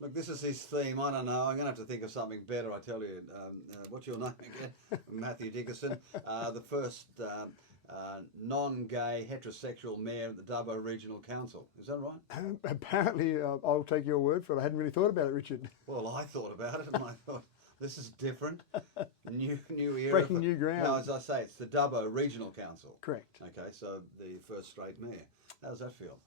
Look, this is his theme. I don't know. I'm going to have to think of something better. I tell you. What's your name again? Matthew Dickerson. The first non-gay heterosexual mayor at the Dubbo Regional Council. Is that right? Apparently, I'll take your word for it. I hadn't really thought about it, Richard. Well, I thought about it and I thought, this is different. New era. Breaking new ground. No, as I say, it's the Dubbo Regional Council. Correct. Okay, so the first straight mayor. How does that feel?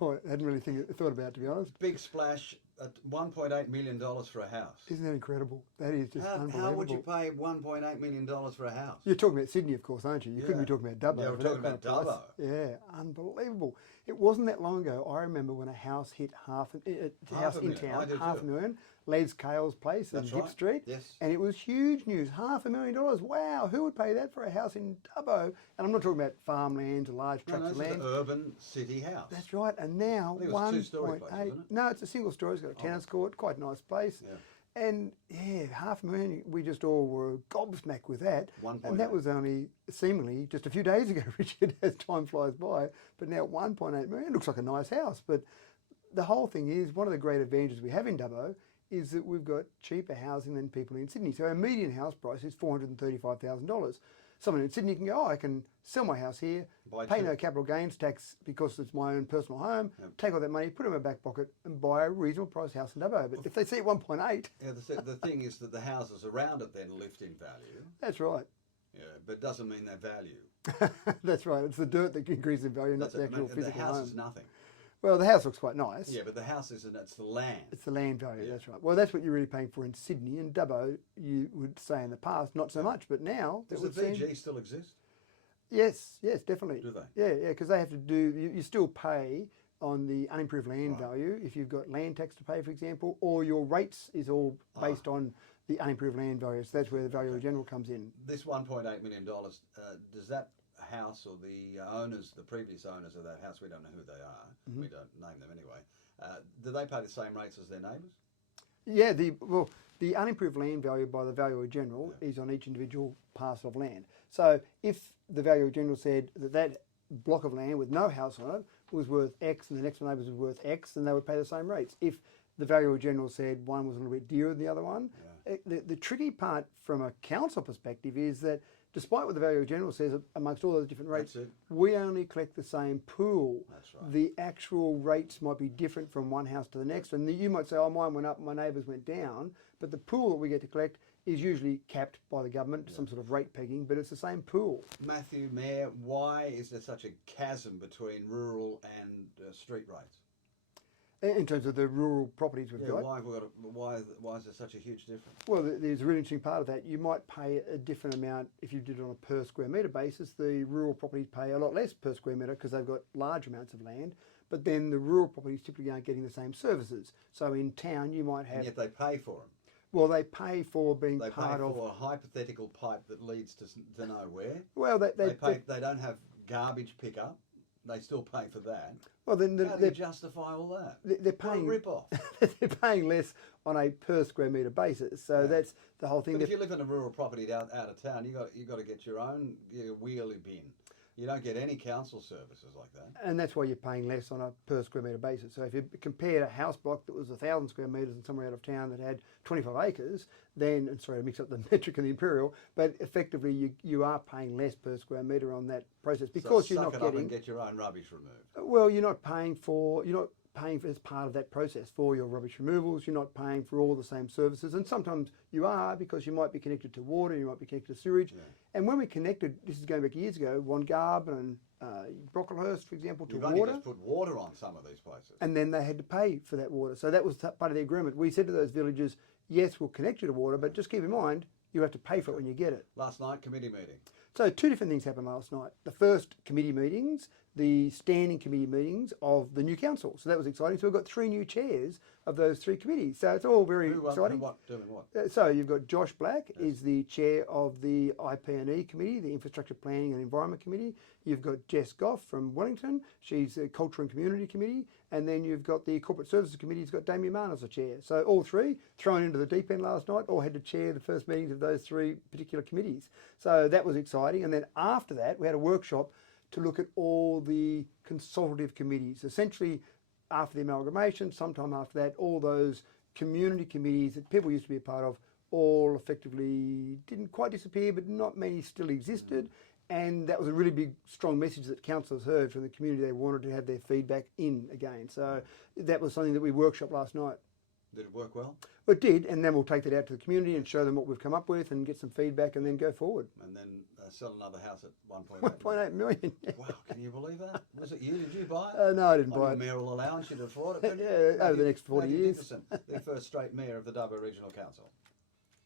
Well, I hadn't really thought about it, to be honest. Big splash at $1.8 million for a house. Isn't that incredible? That is just unbelievable. How would you pay $1.8 million for a house? You're talking about Sydney, of course, aren't you? You couldn't be talking about Dubbo. Yeah, we're for talking that about kind of price. Dubbo. Yeah, unbelievable. It wasn't that long ago. I remember when a house hit house in town, $500,000. Les Cale's place in Gip Street. Yes. And it was huge news. $500,000. Wow, who would pay that for a house in Dubbo? And I'm not talking about farmland, large tracts of land. It's an urban city house. That's right. And now I think it was a two-storey place, 1.8. wasn't it? No, it's a single story. It's got a tennis court, quite a nice place. Yeah. And yeah, $500,000, we just all were gobsmacked with that. 1.8. And that was only seemingly just a few days ago, Richard, as time flies by. But now 1.8 million looks like a nice house. But the whole thing is, one of the great advantages we have in Dubbo is that we've got cheaper housing than people in Sydney. So our median house price is $435,000. Someone in Sydney can go, I can sell my house here, pay no capital gains tax because it's my own personal home, take all that money, put it in my back pocket and buy a reasonable price house in Dubbo. But if they see 1.8... Yeah, the thing is that the houses around it then lift in value. That's right. Yeah, but it doesn't mean their value. That's right. It's the dirt that increases in value, not the actual physical The house home. is nothing. Well, the house looks quite nice. Yeah, but the house isn't, it's the land. It's the land value, that's right. Well, that's what you're really paying for in Sydney. In Dubbo, you would say in the past, not so much, but now... Does the VG still exist? Yes, definitely. Do they? Yeah, because they have to do... You still pay on the unimproved land value if you've got land tax to pay, for example, or your rates is all based on the unimproved land value. So that's where the value general comes in. This $1.8 million, does that house or the owners, the previous owners of that house, we don't know who they are, we don't name them anyway, do they pay the same rates as their neighbours? Yeah, the unimproved land value by the Valuer General is on each individual parcel of land. So if the Valuer General said that block of land with no house on it was worth X and the next neighbours was worth X, then they would pay the same rates. If the Valuer General said one was a little bit dearer than the other one, the tricky part from a council perspective is that despite what the Valuer General says amongst all those different rates, we only collect the same pool. That's right. The actual rates might be different from one house to the next, and you might say, oh, mine went up, my neighbours went down, but the pool that we get to collect is usually capped by the government, some sort of rate pegging, but it's the same pool. Matthew, Mayor, why is there such a chasm between rural and street rates? In terms of the rural properties we've got. Why is there such a huge difference? Well, there's a really interesting part of that. You might pay a different amount if you did it on a per square metre basis. The rural properties pay a lot less per square metre because they've got large amounts of land. But then the rural properties typically aren't getting the same services. So in town you might have... And yet they pay for them. Well, they pay for being part of... They pay for a hypothetical pipe that leads to nowhere. Well, they don't have garbage pickup. They still pay for that. Well, then how do you justify all that? They're paying what a rip-off. They're paying less on a per square metre basis. So that's the whole thing. But if you live in a rural property out of town, you got to get your own wheelie bin. You don't get any council services like that. And that's why you're paying less on a per square metre basis. So if you compared a house block that was 1,000 square metres and somewhere out of town that had 25 acres, then, and sorry, I mix up the metric and the imperial, but effectively you are paying less per square metre on that process because you're not getting... Suck it up and get your own rubbish removed. Well, you're not paying for as part of that process for your rubbish removals. You're not paying for all the same services, and sometimes you are because you might be connected to water, you might be connected to sewage. And when we connected, this is going back years ago, Wongarb and Brocklehurst, for example, to water. You've only just put water on some of these places. And then they had to pay for that water. So that was part of the agreement. We said to those villages, yes, we'll connect you to water, but just keep in mind, you have to pay for it when you get it. Last night, committee meeting. So two different things happened last night. The first committee meetings, the standing committee meetings of the new council. So that was exciting. So we've got 3 new chairs of those 3 committees. So it's all very exciting. Doing what? So you've got Josh Black is the chair of the IP&E committee, the Infrastructure Planning and Environment Committee. You've got Jess Goff from Wellington. She's the Culture and Community Committee. And then you've got the Corporate Services Committee. You've got Damien Mann as the chair. So all 3 thrown into the deep end last night, all had to chair the first meetings of those 3 particular committees. So that was exciting. And then after that, we had a workshop to look at all the consultative committees. Essentially, after the amalgamation, sometime after that, all those community committees that people used to be a part of all effectively didn't quite disappear, but not many still existed. And that was a really big, strong message that councillors heard from the community. They wanted to have their feedback in again. So that was something that we workshopped last night. Did it work well? It did, and then we'll take that out to the community and show them what we've come up with and get some feedback and then go forward. And then sell another house at 1.8 1.8 million. Wow, can you believe that? Was it you? Did you buy it? No, I didn't On buy your it. mayoral allowance, you'd afford it. Yeah, over the next 40 Matthew years. Dickerson, the first straight mayor of the Dubbo Regional Council.